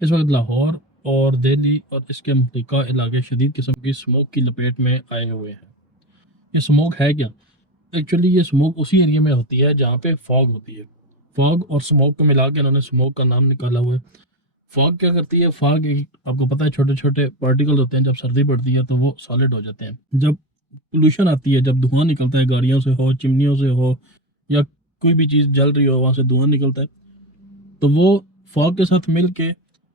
اس وقت لاہور اور دہلی اور اس کے متعلقہ علاقے شدید قسم کی سموک کی لپیٹ میں آئے ہوئے ہیں۔ یہ سموک ہے کیا؟ ایکچولی یہ سموک اسی ایریا میں ہوتی ہے جہاں پہ فاگ ہوتی ہے۔ فاگ اور سموک کو ملا کے انہوں نے سموک کا نام نکالا ہوا ہے۔ فاگ کیا کرتی ہے؟ فاگ آپ کو پتہ ہے چھوٹے چھوٹے پارٹیکل ہوتے ہیں، جب سردی پڑتی ہے تو وہ سالڈ ہو جاتے ہیں۔ جب پولوشن آتی ہے، جب دھواں نکلتا ہے گاڑیوں سے ہو، چمنیوں سے ہو، یا کوئی بھی چیز جل رہی ہو وہاں سے دھواں نکلتا ہے، تو وہ فاگ کے ساتھ مل کے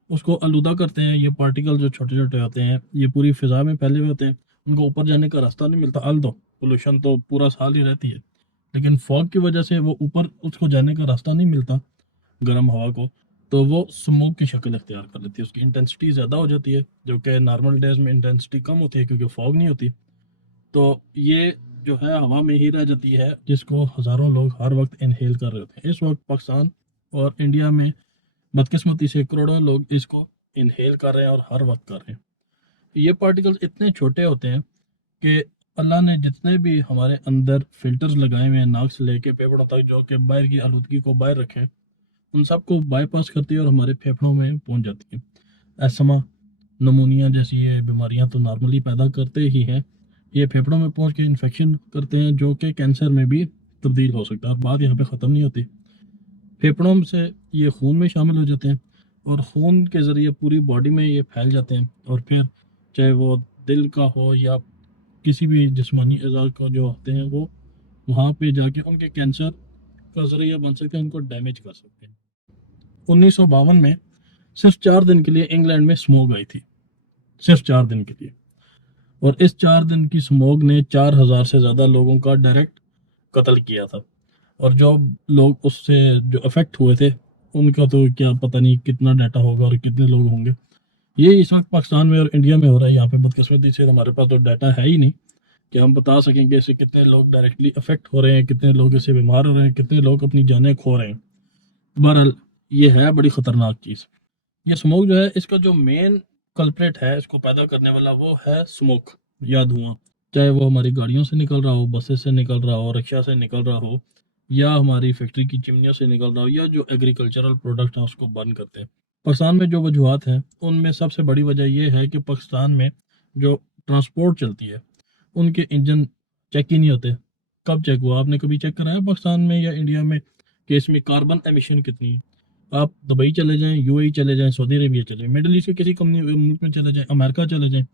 اس کو آلودہ کرتے ہیں۔ یہ پارٹیکل جو چھوٹے چھوٹے ہوتے ہیں یہ پوری فضا میں پھیلے ہوئے ہوتے ہیں، ان کو اوپر جانے کا راستہ نہیں ملتا۔ الدو پولوشن تو پورا سال ہی رہتی ہے، لیکن فاگ کی وجہ سے وہ اوپر اس کو جانے کا راستہ نہیں ملتا گرم ہوا کو، تو وہ سموک کی شکل اختیار کر لیتی ہے۔ اس کی انٹینسٹی زیادہ ہو جاتی ہے، جو کہ نارمل ڈیز میں انٹینسٹی کم ہوتی ہے کیونکہ فاگ نہیں ہوتی۔ تو یہ جو ہے ہوا میں ہی رہ جاتی ہے، جس کو ہزاروں لوگ ہر وقت انہیل کر رہے ہوتے ہیں۔ اس وقت پاکستان اور انڈیا میں بدقسمتی سے کروڑوں لوگ اس کو انہیل کر رہے ہیں اور ہر وقت کر رہے ہیں۔ یہ پارٹیکلز اتنے چھوٹے ہوتے ہیں کہ اللہ نے جتنے بھی ہمارے اندر فلٹرز لگائے ہوئے ہیں، ناک سے لے کے پھیپھڑوں تک، جو کہ باہر کی آلودگی کو باہر رکھیں، ان سب کو بائی پاس کرتی ہے اور ہمارے پھیپھڑوں میں پہنچ جاتی ہے۔ ایسما، نمونیا جیسی یہ بیماریاں تو نارملی پیدا کرتے ہی ہیں، یہ پھیپھڑوں میں پہنچ کے انفیکشن کرتے ہیں جو کہ کینسر میں بھی تبدیل ہو سکتا ہے۔ اور بات یہاں پہ ختم نہیں ہوتی، پھیپھڑوں سے یہ خون میں شامل ہو جاتے ہیں اور خون کے ذریعے پوری باڈی میں یہ پھیل جاتے ہیں، اور پھر چاہے وہ دل کا ہو یا کسی بھی جسمانی اعضاء کا جو ہوتے ہیں، وہ وہاں پہ جا کے ان کے کینسر کا ذریعہ بن سکتے ہیں، ان کو ڈیمیج کر سکتے ہیں۔ 1952 میں صرف 4 دن کے لیے انگلینڈ میں سموگ آئی تھی، صرف 4 دن کے لیے، اور اس 4 دن کی سموگ نے 4000 سے زیادہ لوگوں کا ڈائریکٹ قتل کیا تھا۔ اور جو لوگ اس سے جو افیکٹ ہوئے تھے ان کا تو کیا پتہ نہیں کتنا ڈیٹا ہوگا اور کتنے لوگ ہوں گے۔ یہ اس وقت پاکستان میں اور انڈیا میں ہو رہا ہے۔ یہاں پہ بدقسمتی سے ہمارے پاس تو ڈیٹا ہے ہی نہیں کہ ہم بتا سکیں کہ اس سے کتنے لوگ ڈائریکٹلی افیکٹ ہو رہے ہیں، کتنے لوگ اس سے بیمار ہو رہے ہیں، کتنے لوگ اپنی جانیں کھو رہے ہیں۔ بہرحال یہ ہے بڑی خطرناک چیز۔ یہ سموک جو ہے، اس کا جو مین کلپریٹ ہے، اس کو پیدا کرنے والا، وہ ہے سموک یا دھواں، چاہے وہ ہماری گاڑیوں سے نکل رہا ہو، بسیں سے نکل رہا ہو، رکشا سے نکل رہا ہو، یا ہماری فیکٹری کی چمنیوں سے نکل رہا ہو، یا جو ایگریکلچرل پروڈکٹ ہیں اس کو برن کرتے ہیں۔ پاکستان میں جو وجوہات ہیں ان میں سب سے بڑی وجہ یہ ہے کہ پاکستان میں جو ٹرانسپورٹ چلتی ہے ان کے انجن چیک ہی نہیں ہوتے۔ کب چیک ہوا؟ آپ نے کبھی چیک کرایا پاکستان میں یا انڈیا میں کہ اس میں کاربن ایمیشن کتنی ہے؟ آپ دبئی چلے جائیں، یو اے ای چلے جائیں، سعودی عربیہ چلے جائیں، مڈل ایسٹ کے کسی ملک میں چلے جائیں، امریکہ چلے جائیں،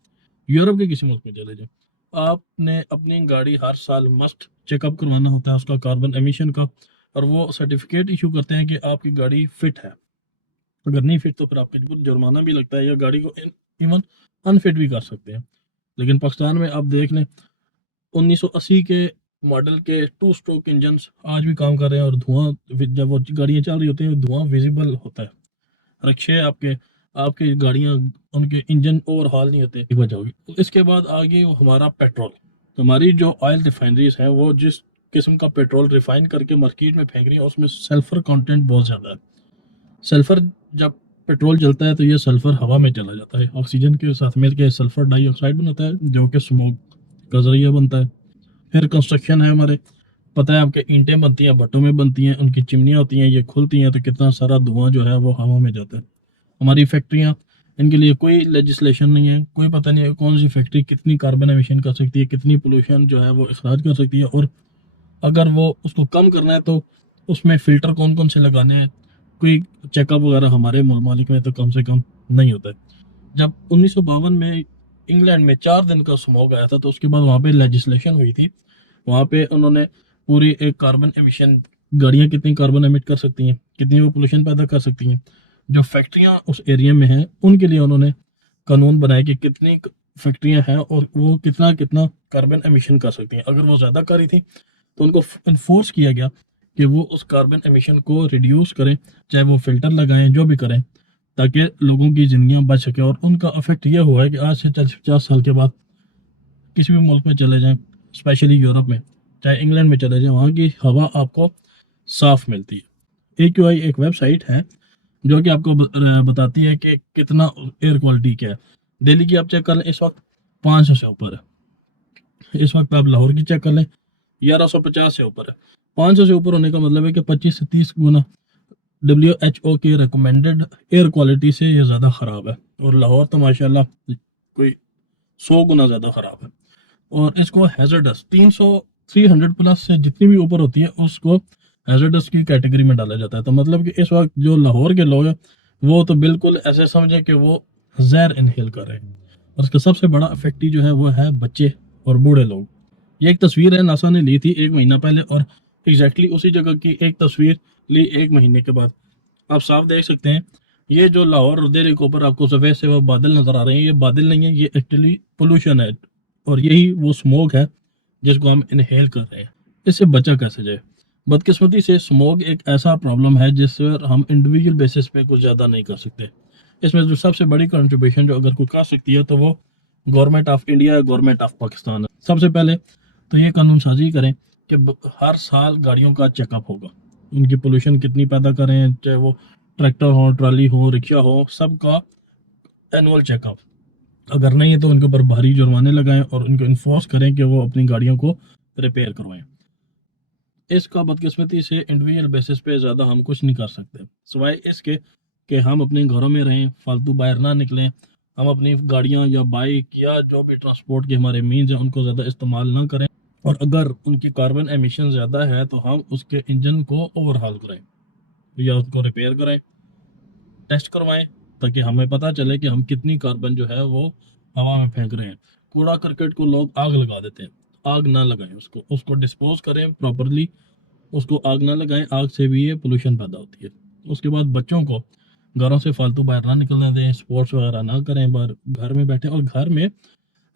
یورپ کے کسی ملک میں چلے جائیں، آپ نے اپنی گاڑی ہر سال مسٹ چیک اپ کروانا ہوتا ہے اس کا کاربن ایمیشن کا، اور وہ سرٹیفکیٹ ایشو کرتے ہیں کہ آپ کی گاڑی فٹ ہے۔ اگر نہیں فٹ تو پھر آپ کے اوپر جرمانہ بھی لگتا ہے، یا گاڑی کو ایون انفٹ بھی کر سکتے ہیں۔ لیکن پاکستان میں آپ دیکھ لیں 1980 کے ماڈل کے 2 اسٹروک انجنز آج بھی کام کر رہے ہیں، اور دھواں جب وہ گاڑیاں چل رہی ہوتی ہیں دھواں ویزیبل ہوتا ہے۔ رکشے آپ کی گاڑیاں ان کے انجن اوور ہال نہیں ہوتے، ایک وجہ ہوگی۔ اس کے بعد آگے ہمارا پیٹرول، ہماری جو آئل ریفائنریز ہیں وہ جس قسم کا پیٹرول ریفائن کر کے مارکیٹ میں پھینک رہی ہیں اس میں سلفر کانٹینٹ بہت زیادہ ہے۔ سلفر جب پیٹرول جلتا ہے تو یہ سلفر ہوا میں چلا جاتا ہے، آکسیجن کے ساتھ مل کے سلفر ڈائی آکسائڈ بناتا ہے جو کہ سموک کا ذریعہ بنتا ہے۔ پھر کنسٹرکشن ہے ہمارے، پتہ ہے آپ کے اینٹیں بنتی ہیں، بھٹوں میں بنتی ہیں، ان کی چمنیاں ہوتی ہیں، یہ کھلتی ہیں تو کتنا سارا دھواں جو ہے وہ ہوا میں جاتا ہے۔ ہماری فیکٹریاں، ان کے لیے کوئی لیجسلیشن نہیں ہے، کوئی پتہ نہیں ہے کون سی فیکٹری کتنی کاربن ایمیشن کر سکتی ہے، کتنی پولوشن جو ہے وہ اخراج کر سکتی ہے، اور اگر وہ اس کو کم کرنا ہے تو اس میں فلٹر کون کون سے لگانے ہیں، کوئی چیک اپ وغیرہ ہمارے ممالک میں تو کم سے کم نہیں ہوتا ہے۔ جب 1952 میں انگلینڈ میں 4 دن کا سموگ آیا تھا تو اس کے بعد وہاں پہ لیجسلیشن ہوئی تھی، وہاں پہ انہوں نے پوری ایک کاربن ایمیشن، گاڑیاں کتنی کاربن ایمٹ کر سکتی ہیں، کتنی وہ پولوشن پیدا کر سکتی ہیں، جو فیکٹریاں اس ایریا میں ہیں ان کے لیے انہوں نے قانون بنائے کہ کتنی فیکٹریاں ہیں اور وہ کتنا کاربن ایمیشن کر سکتی ہیں۔ اگر وہ زیادہ کر رہی تھیں تو ان کو انفورس کیا گیا کہ وہ اس کاربن ایمیشن کو ریڈیوس کریں، چاہے وہ فلٹر لگائیں، جو بھی کریں، تاکہ لوگوں کی زندگیاں بچ سکیں۔ اور ان کا افیکٹ یہ ہوا ہے کہ آج سے 40-50 سال کے بعد کسی بھی ملک میں چلے جائیں، اسپیشلی یورپ میں، چاہے انگلینڈ میں چلے جائیں، وہاں کی ہوا آپ کو صاف ملتی ہے۔ AQI ایک ویب سائٹ ہے جو کہ آپ کو بتاتی ہے کہ کتنا ایئر کوالٹی کیا ہے۔ دہلی کی آپ چیک کر لیں، اس وقت 500 سے اوپر ہے۔ اس وقت آپ لاہور کی چیک کر لیں، 1150 سے اوپر ہے۔ 500 سے اوپر ہونے کا مطلب ہے کہ 25 سے 30 گنا WHO کی ریکمینڈڈ ایئر کوالٹی سے یہ زیادہ خراب ہے، اور لاہور تو ماشاءاللہ کوئی 100 گنا زیادہ خراب ہے۔ اور اس کو ہیزرڈس 300 پلس سے جتنی بھی اوپر ہوتی ہے اس کو ہیزرڈس کی کیٹیگری میں ڈالا جاتا ہے۔ تو مطلب کہ اس وقت جو لاہور کے لوگ ہیں وہ تو بالکل ایسے سمجھیں کہ وہ زہر انہیل کر رہے ہیں، اور اس کا سب سے بڑا افیکٹی جو ہے وہ ہے بچے اور بوڑھے لوگ۔ یہ ایک تصویر ہے ناسا نے لی تھی 1 مہینہ پہلے، اور ایگزیکٹلی اسی جگہ کی ایک تصویر لی 1 مہینے کے بعد۔ آپ صاف دیکھ سکتے ہیں یہ جو لاہور اور دہلی کے اوپر آپ کو سفید سے وہ بادل نظر آ رہے ہیں، یہ بادل نہیں ہیں، یہ ایکچولی پولوشن ہے، اور یہی وہ سموگ ہے جس کو ہم انہیل کر رہے ہیں۔ اس سے بچا کیسے جائے؟ بدقسمتی سے سموگ ایک ایسا پرابلم ہے جس پر ہم انڈیویجول بیسس پہ کچھ زیادہ نہیں کر سکتے۔ اس میں جو سب سے بڑی کنٹریبیوشن جو اگر کوئی کر سکتی ہے تو وہ گورنمنٹ آف انڈیا ہے، گورنمنٹ آف پاکستان ہے۔ سب سے پہلے تو یہ قانون سازی کریں کہ ہر سال گاڑیوں کا چیک اپ ہوگا، ان کی پولوشن کتنی پیدا کریں، چاہے وہ ٹریکٹر ہو، ٹرالی ہو، رکشا ہو، سب کا اینول چیک اپ۔ اگر نہیں ہے تو ان کے اوپر بھاری جرمانے لگائیں اور ان کو انفورس کریں کہ وہ اپنی گاڑیوں کو ریپیئر کروائیں۔ اس کا بدقسمتی سے انڈیویجول بیسس پہ زیادہ ہم کچھ نہیں کر سکتے، سوائے اس کے کہ ہم اپنے گھروں میں رہیں، فالتو باہر نہ نکلیں، ہم اپنی گاڑیاں یا بائک یا جو بھی ٹرانسپورٹ کے ہمارے مینز ہیں ان کو زیادہ استعمال نہ کریں، اور اگر ان کی کاربن ایمیشن زیادہ ہے تو ہم اس کے انجن کو اوور ہال کریں یا اس کو ریپیئر کریں، ٹیسٹ کروائیں، تاکہ ہمیں پتہ چلے کہ ہم کتنی کاربن جو ہے وہ ہوا میں پھینک رہے ہیں۔ کوڑا کرکٹ کو لوگ آگ لگا دیتے ہیں، آگ نہ لگائیں، اس کو ڈسپوز کریں پراپرلی، اس کو آگ نہ لگائیں، آگ سے بھی یہ پولوشن پیدا ہوتی ہے۔ اس کے بعد بچوں کو گھروں سے فالتو باہر نہ نکلنے دیں، سپورٹس وغیرہ نہ کریں، باہر گھر میں بیٹھیں، اور گھر میں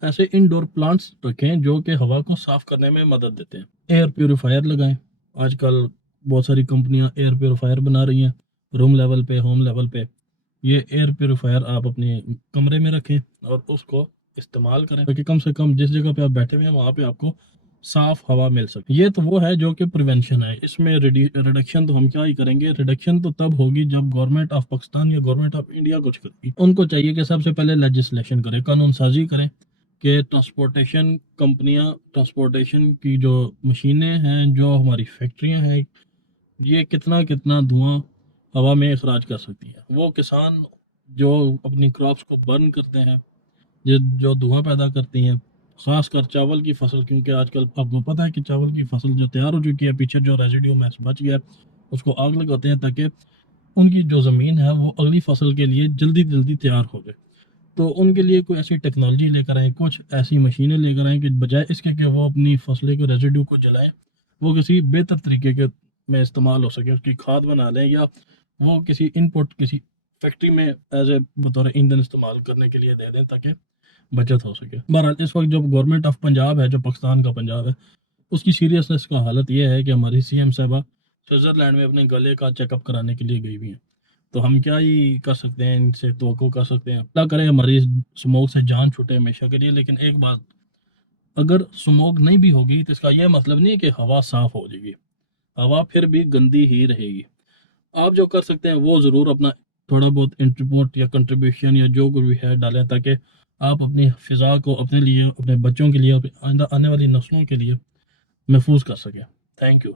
ایسے انڈور پلانٹس رکھیں جو کہ ہوا کو صاف کرنے میں مدد دیتے ہیں۔ ایئر پیوریفائر لگائیں، آج کل بہت ساری کمپنیاں ایئر پیوریفائر بنا رہی ہیں روم لیول پہ، ہوم لیول پہ۔ یہ ایئر پیوریفائر آپ اپنے کمرے میں رکھیں اور اس کو استعمال کریں، تاکہ کم سے کم جس جگہ پہ آپ بیٹھے ہوئے ہیں وہاں پہ آپ کو صاف ہوا مل سکے۔ یہ تو وہ ہے جو کہ پریونشن ہے، اس میں ریڈکشن تو ہم کیا ہی کریں گے، ریڈکشن تو تب ہوگی جب گورنمنٹ آف پاکستان یا گورنمنٹ آف انڈیا کچھ کرے گی۔ ان کو چاہیے کہ سب سے پہلے لیجسلیشن کریں، قانون سازی کریں کہ ٹرانسپورٹیشن کمپنیاں، ٹرانسپورٹیشن کی جو مشینیں ہیں، جو ہماری فیکٹریاں ہیں، یہ کتنا دھواں ہوا میں اخراج کر سکتی ہیں۔ وہ کسان جو اپنی کراپس کو برن کرتے ہیں، جو دھواں پیدا کرتی ہیں، خاص کر چاول کی فصل، کیونکہ آج کل آپ کو پتہ ہے کہ چاول کی فصل جو تیار ہو چکی ہے، پیچھے جو ریزیڈیو میس بچ گیا ہے اس کو آگ لگاتے ہیں تاکہ ان کی جو زمین ہے وہ اگلی فصل کے لیے جلدی تیار ہو جائے۔ تو ان کے لیے کوئی ایسی ٹیکنالوجی لے کر آئیں، کچھ ایسی مشینیں لے کر آئیں کہ بجائے اس کے کہ وہ اپنی فصلیں کے ریزیڈیو کو جلائیں، وہ کسی بہتر طریقے کے میں استعمال ہو سکے، اس کی کھاد بنا لیں، یا وہ کسی انپٹ کسی فیکٹری میں ایز اے بطور ایندھن استعمال کرنے کے لیے دے دیں تاکہ بچت ہو سکے۔ بہرحال اس وقت جو گورنمنٹ آف پنجاب ہے، جو پاکستان کا پنجاب ہے، اس کی سیریسنس کا حالت یہ ہے کہ ہماری CM صاحبہ سوئٹزرلینڈ میں اپنے گلے کا چیک اپ کرانے کے لیے گئی ہوئی ہیں۔ تو ہم کیا ہی کر سکتے ہیں، ان سے توقع کر سکتے ہیں، اللہ کرے ہماری سموگ سے جان چھوٹے ہمیشہ کے لیے۔ لیکن ایک بات، اگر سموگ نہیں بھی ہوگی تو اس کا یہ مطلب نہیں کہ ہوا صاف ہو جائے گی، ہوا پھر بھی گندی ہی رہے گی۔ آپ جو کر سکتے ہیں وہ ضرور اپنا تھوڑا بہت انٹرپورٹ یا کنٹریبیوشن یا جو کوئی بھی ہے ڈالیں، تاکہ آپ اپنی فضا کو اپنے لیے، اپنے بچوں کے لیے، آنے والی نسلوں کے لیے محفوظ کر سکیں۔ Thank you.